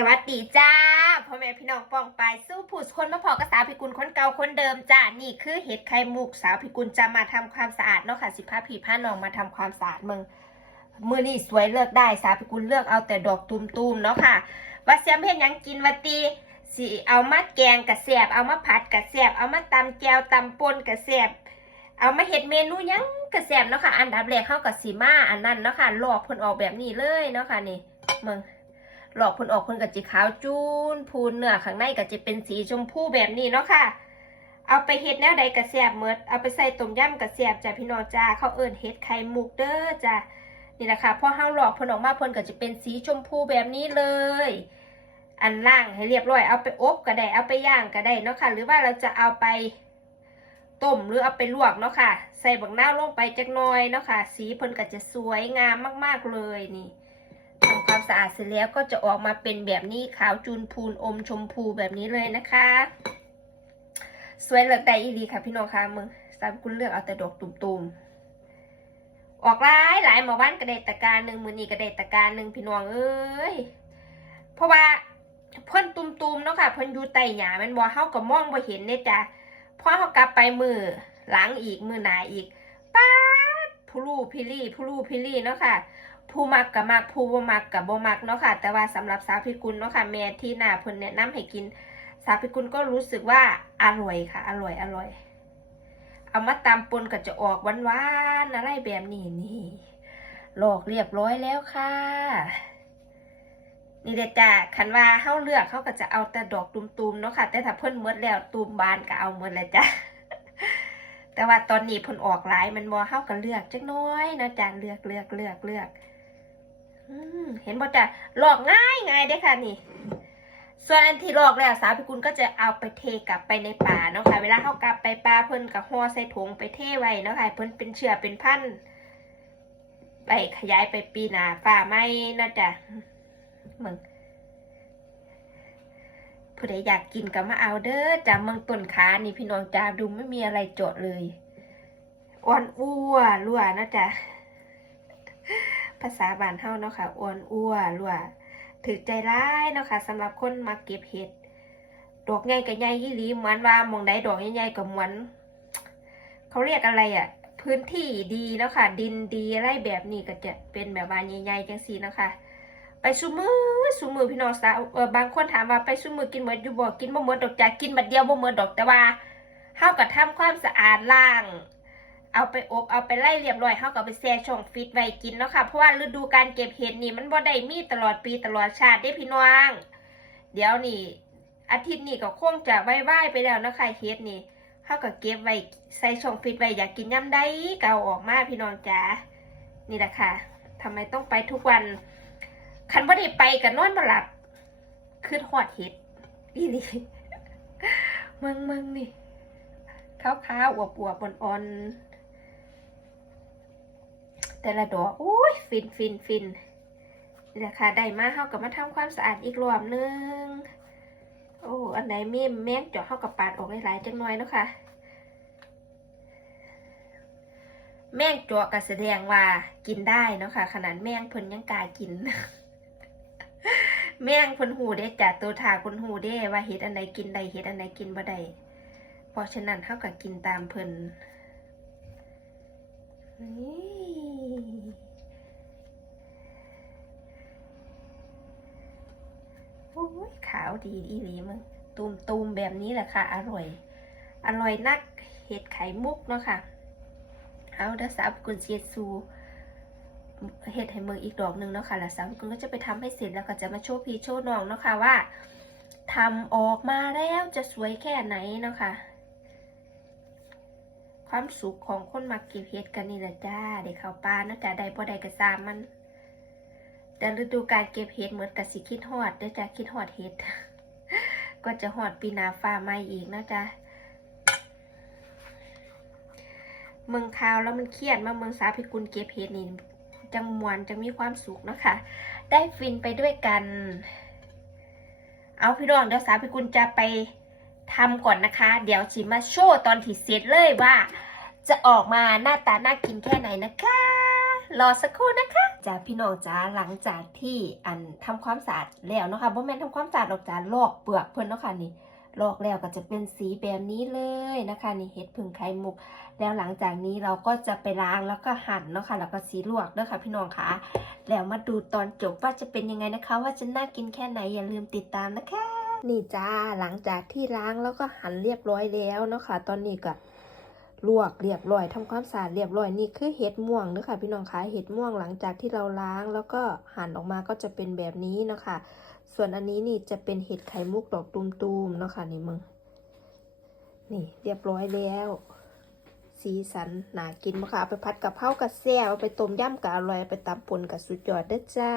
สวัสดีจ้าพ่อแม่พี่น้องป้องไปสู้ผู้คนมาพอกบสาวพิกุลคนเก่าคนเดิมจ้านี่คือเห็ดไข่มุกสาวพิกุลจะมาทำความสะอาดเนาะค่ะสิพาพี่พาน้องมาทำความสะอาดมืองมือนี่สวยเลือกได้สาวพิกุลเลือกเอาแต่ดอกตุมๆเนาะค่ะว่าเสียมเห็นยังกินวัตีสิเอามาแกงกระเสียบเอามาผัดกระเสียบเอามาตำแจวตำปนกระเสียบเอามาเห็ดเมนูยังกระเสียบเนาะค่ะอันดับแรกเข้ากับสีมาอันนั้นเนาะค่ะหลอกเพิ่นออกแบบนี้เลยเนาะค่ะนี่มึง หลอกพิ่นออกพิ่นกับจีขาวจูนพูนเนื้อข้างในก็จะเป็นสีชมพูแบบนี้เนาะค่ะ เอาไปเฮ็ดแนวใดกระแสบเมิดเอาไปใส่ต้มยำกระแสบจ้ะพี่น้องจ้าเขาเอิ้นเฮ็ดไข่มุกเด้อจ้ะนี่แหละค่ะพอเฮาหลอกพิ่นออกมาพิ่นก็จะเป็นสีชมพูแบบนี้เลย อันล่างให้เรียบร้อยเอาไปอบก็ได้เอาไปย่างก็ได้เนาะค่ะ หรือว่าเราจะเอาไปต้มหรือเอาไปลวกเนาะค่ะ ใส่บักนาลงไปจักน่อยเนาะค่ะ สีเพิ่นก็จะสวยงามมาก ๆเลยนี่ ความสะอาดเสร็จแล้วก็จะออกมาเป็นแบบนี้ขาวจูนพูนอมชมพูแบบนี้เลยนะคะ สวยเลิศได้อีดีค่ะพี่น้องค่ะมึงสามคุณเลือกเอาแต่ดอกตุ่มๆ ออกหลายหลายหมาวันกระเดตะการหนึ่งมือนีกระเดตะการหนึ่งพี่น้องเอ้ย เพราะว่าเพิ่นตุ่มๆเนาะค่ะเพิ่นอยู่ใต้หญ้ามันบ่เฮาก็มองบ่เห็นเนี่ยจ้ะพอเฮากลับไปมือหลังอีกมือหนาอีกป๊าดผู้ลูพิลี่ผู้ลูพิลี่เนาะค่ะ ผู้มักกับมักผู้บ่มักกับบ่มักเนาะค่ะ แต่ว่าสำหรับสาวพิกุลเนาะค่ะแม่ที่หน้าเพิ่นแนะนำให้กิน สาวพิกุลก็รู้สึกว่าอร่อยค่ะ อร่อยอร่อย เอามาตำปนก็จะออกหวานๆอะไรแบบนี้นี่ลอกเรียบร้อยแล้วค่ะ นี่เด็ดจ้าคันว่าเฮาเลือกเขาก็จะเอาแต่ดอกตุ่มๆเนาะค่ะ แต่ถ้าเพิ่นหมดแล้วตูมบานก็เอาหมดเลยจ้ะแต่ว่าตอนนี้เพิ่นออกหลายมันบ่เฮาก็เลือกจักน้อยนะจ้ะเลือกเลือกเลือกเลือก เห็นบ่จ้ะหลอกง่ายง่ายเด้ค่ะนี่ ส่วนอันที่หลอกแล้วสาวพิกุลก็จะเอาไปเทกลับไปในป่าเนาะค่ะ เวลาเข้ากลับไปป่าเพิ่นกับห่อใส่ถุงไปเทไว้เนาะค่ะ เพิ่นเป็นเชือเป็นพันไปขยายไปปีหนาฝ่าไม่นะจ๊ะมึงผู้ใดอยากกินก็มาเอาเด้อจ้ะมึงต้นขานี่พี่น้องจ้าดูไม่มีอะไรเจาะเลยอ่อนอ้วรั่วนะจ๊ะ ภาษาบ้านเฮาเนาะค่ะอ้วนอ้วรัวถือใจร้ายเนาะค่ะสำหรับคนมาเก็บเห็ด ดอกใหญ่กับใหญ่ยี่หลีเหมือนว่ามองใดดอกใหญ่ๆกับเหมือนเขาเรียกอะไรอะ่ะ พื้นที่ดีเนาะค่ะ ดินดีอะไรแบบนี้ก็จะเป็นแบบว่าใหญ่ๆจังสีเนาะค่ะไปซุมือซุมือพี่น้องสาวเออบางคนถามว่าไปซุมือกินหมดอยู่บ่กินบ่หมดดอกจ้ากินบัดเดียวบ่หมดดอกแต่ว่าเฮาก็ทำความสะอาดล้าง เอาไปอบเอาไปไล่เรียบร้อยเขาก็ไปแช่ช่องฟิตไว้กินเนาะค่ะเพราะว่าฤดูการเก็บเห็ดนี่มันบ่ได้มีตลอดปีตลอดชาติได้พี่น้อง เดี๋ยวนี่อาทิตย์นี้ก็คงจะไหว้ไปแล้วนะคะเห็ดนี่เขาก็เก็บไว้ใส่ช่องฟิตไว้อยากกินย่ำได้ก็เอาออกมาพี่น้องจ๋านี่แหละค่ะทำไมต้องไปทุกวันคันบ่ได้ไปกันนอนบ่หลับคือหอดเห็ดอีนี่มึงมึงนี่ขาวๆอวบๆอ่อนๆ แต่ละดอกอุ้ยฟินฟินฟินนี่แหละค่ะได้มาเฮากับมาทำความสะอาดอีกรอบนึงโอ้อันไหนมีแมงเจาะเฮากับปาดออกหลายๆจังน้อยเนาะค่ะแมงจาะก็แสดงว่ากินได้เนาะค่ะขนาดแมงเพิ่นยังกล้ากิน แมงเพิ่นหูเด้จ้ะตัวถาเพิ่นหูเด้ว่าเห็ดอันไหนกินได้เห็ดอันไหนกินบ่ได้เพราะฉะนั้นเฮาก็กินตามเพิ่น โอ้ยขาวดีอีหลีมึงตูมตูมๆแบบนี้แหละค่ะ อร่อย อร่อยนักเห็ดไข่มุกเนาะค่ะ เอาเดยวสาวกุลเชียซูเห็ดให้เมืองอีกดอกหนึ่งเนาะค่ะแล้วสาวกุลก็จะไปทำให้เสร็จแล้วก็จะมาโชว์พี่โชว์น้องเนาะค่ะว่าทำออกมาแล้วจะสวยแค่ไหนเนาะค่ะ ความสุขของคนมาเก็บเห็ดกันนี่แหละจ้าเด็กเขาป่าเนาะจ้าได้บ่ได้ก็ตามมัน แต่ฤดูการเก็บเห็ดเหมือนกับสิคิดฮอดเด้อจ้าคิดฮอดเห็ด ก็จะฮอดปีนาฟ้าใหม่อีกเนาะจ้าเมืองคาวแล้วมันเครียดมาเมืองสาพิกุลเก็บเห็ดนี่จังมวนจังมีความสุขเนาะค่ะ ได้ฟินไปด้วยกัน เอาพี่น้องเดี๋ยวสาพิกุลจะไป ทำก่อนนะคะ เดี๋ยวชิมมาโชว์ตอนที่เสร็จเลยว่า จะออกมาหน้าตาน่ากินแค่ไหนนะคะ รอสักครู่นะคะจ้าพี่น้องจ้าหลังจากที่อันทำความสะอาดแล้วเนาะค่ะบ่แมนทำความสะอาดออกจ้าลอกเปลือกเพิ่อนเนาะค่ะนี่ลอกแล้วก็จะเป็นสีแบบนี้เลยนะคะนี่เห็ดผึ่งไข่มุก แล้วหลังจากนี้เราก็จะไปล้างแล้วก็หั่นเนาะค่ะแล้วก็สีลวกเด้อค่ะพี่น้องคะแล้วมาดูตอนจบว่าจะเป็นยังไงนะคะ ว่าจะน่ากินแค่ไหนอย่าลืมติดตามนะคะ นี่จ้าหลังจากที่ล้างแล้วก็หั่นเรียบร้อยแล้วเนาะค่ะ ตอนนี้ก็ลวกเรียบร้อยทำความสะอาดเรียบร้อยนี่คือเห็ดม่วงเนาะค่ะพี่น้องคะเห็ดม่วงหลังจากที่เราล้างแล้วก็หั่นออกมาก็จะเป็นแบบนี้เนาะค่ะ ส่วนอันนี้นี่จะเป็นเห็ดไข่มุกดอกตูมๆเนาะค่ะนี่มึงนี่เรียบร้อยแล้ว สีสันน่ากินมากค่ะเอาไปผัดกับเผากับแซ่บเอาไปต้มยำกับอร่อยไปตำป่นกับสุดยอดเด้อจ้า